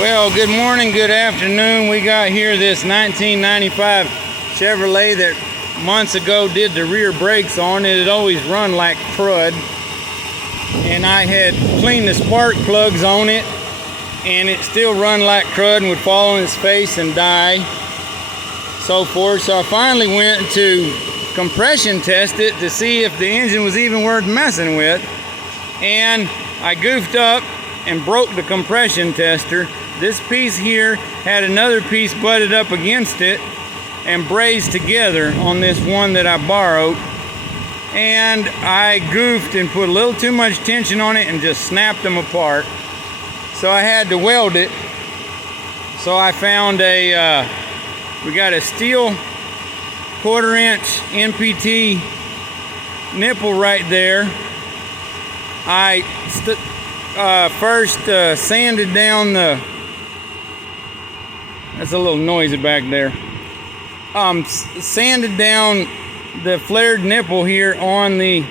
Well, good morning, good afternoon. We got here this 1995 Chevrolet that months ago did the rear brakes on. It had always run like crud. And I had cleaned the spark plugs on it, and it still run like crud and would fall on its face and die, so forth. So I finally went to compression test it to see if the engine was even worth messing with. And I goofed up and broke the compression tester. This piece here had another piece butted up against it and brazed together on this one that I borrowed. And I goofed and put a little too much tension on it and just snapped them apart. So I had to weld it. So I found we got a steel 1/4 inch NPT nipple right there. I first sanded down that's a little noisy back there. Sanded down the flared nipple here on the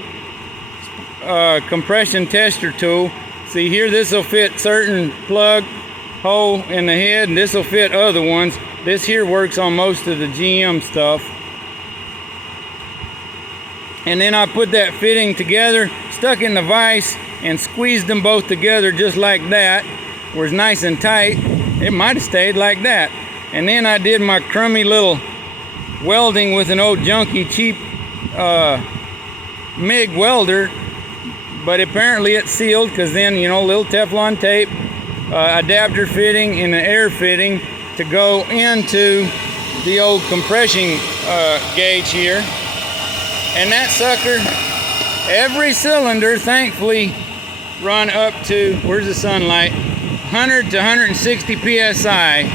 compression tester tool. See here, this will fit certain plug hole in the head, and this will fit other ones. This here works on most of the GM stuff. And then I put that fitting together, stuck it in the vise, and squeezed them both together just like that. Where it's nice and tight. It might have stayed like that. And then I did my crummy little welding with an old junky cheap MIG welder, but apparently it's sealed, because then, you know, little Teflon tape, adapter fitting and an air fitting to go into the old compression gauge here. And that sucker, every cylinder, thankfully, run up to, where's the sunlight, 100 to 160 psi.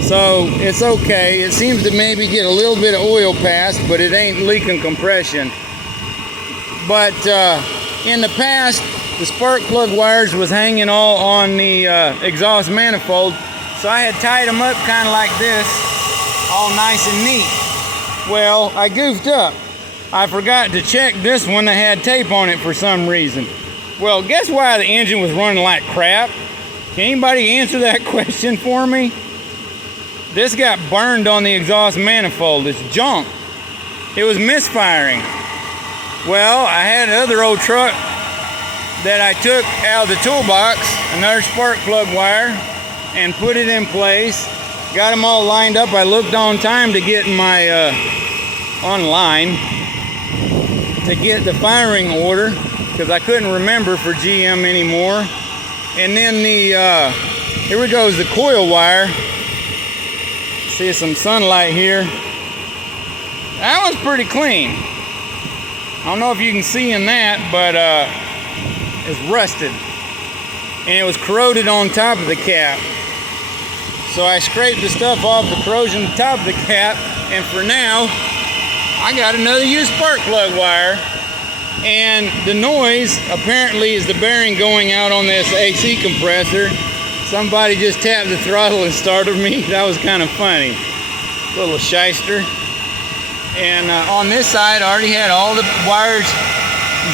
So it's okay. It seems to maybe get a little bit of oil pass, but it ain't leaking compression. But in the past, the spark plug wires was hanging all on the exhaust manifold, so I had tied them up kind of like this, all nice and neat. Well, I goofed up. I forgot to check this one that had tape on it for some reason. Well, guess why the engine was running like crap? Can anybody answer that question for me? This got burned on the exhaust manifold. It's junk. It was misfiring. Well, I had another old truck that I took out of the toolbox, another spark plug wire, and put it in place. Got them all lined up. I looked on time to get my online to get the firing order, because I couldn't remember for GM anymore. And then here we go, is the coil wire. See some sunlight here. That was pretty clean. I don't know if you can see in that, but it's rusted. And it was corroded on top of the cap. So I scraped the stuff off the corrosion on the top of the cap, and for now, I got another used spark plug wire. And the noise apparently is the bearing going out on this AC compressor. Somebody just tapped the throttle and started me. That was kind of funny. Little shyster. And on this side, I already had all the wires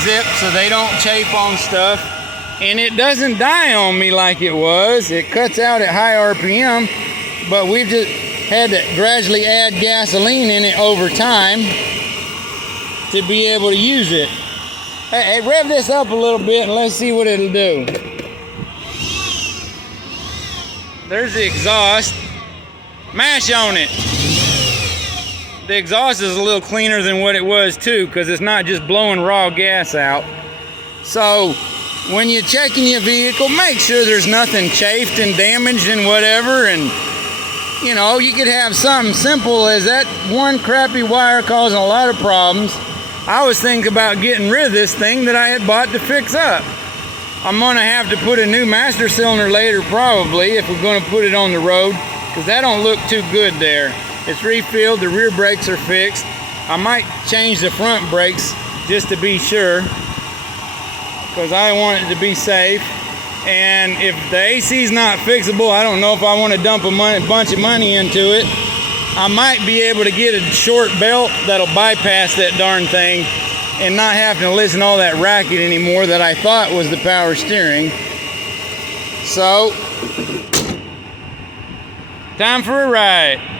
zipped so they don't chafe on stuff. And it doesn't die on me like it was. It cuts out at high RPM, but we've just had to gradually add gasoline in it over time to be able to use it. Hey, rev this up a little bit and let's see what it'll do. There's the exhaust. Mash on it. The exhaust is a little cleaner than what it was too, because it's not just blowing raw gas out. So when you're checking your vehicle, make sure there's nothing chafed and damaged and whatever. And you know, you could have something simple as that one crappy wire causing a lot of problems. I was thinking about getting rid of this thing that I had bought to fix up. I'm gonna have to put a new master cylinder later probably, if we're gonna put it on the road, because that don't look too good there. It's refilled, the rear brakes are fixed. I might change the front brakes just to be sure, because I want it to be safe. And if the AC is not fixable, I don't know if I want to dump a bunch of money into it. I might be able to get a short belt that'll bypass that darn thing and not having to listen to all that racket anymore that I thought was the power steering. So Time for a ride.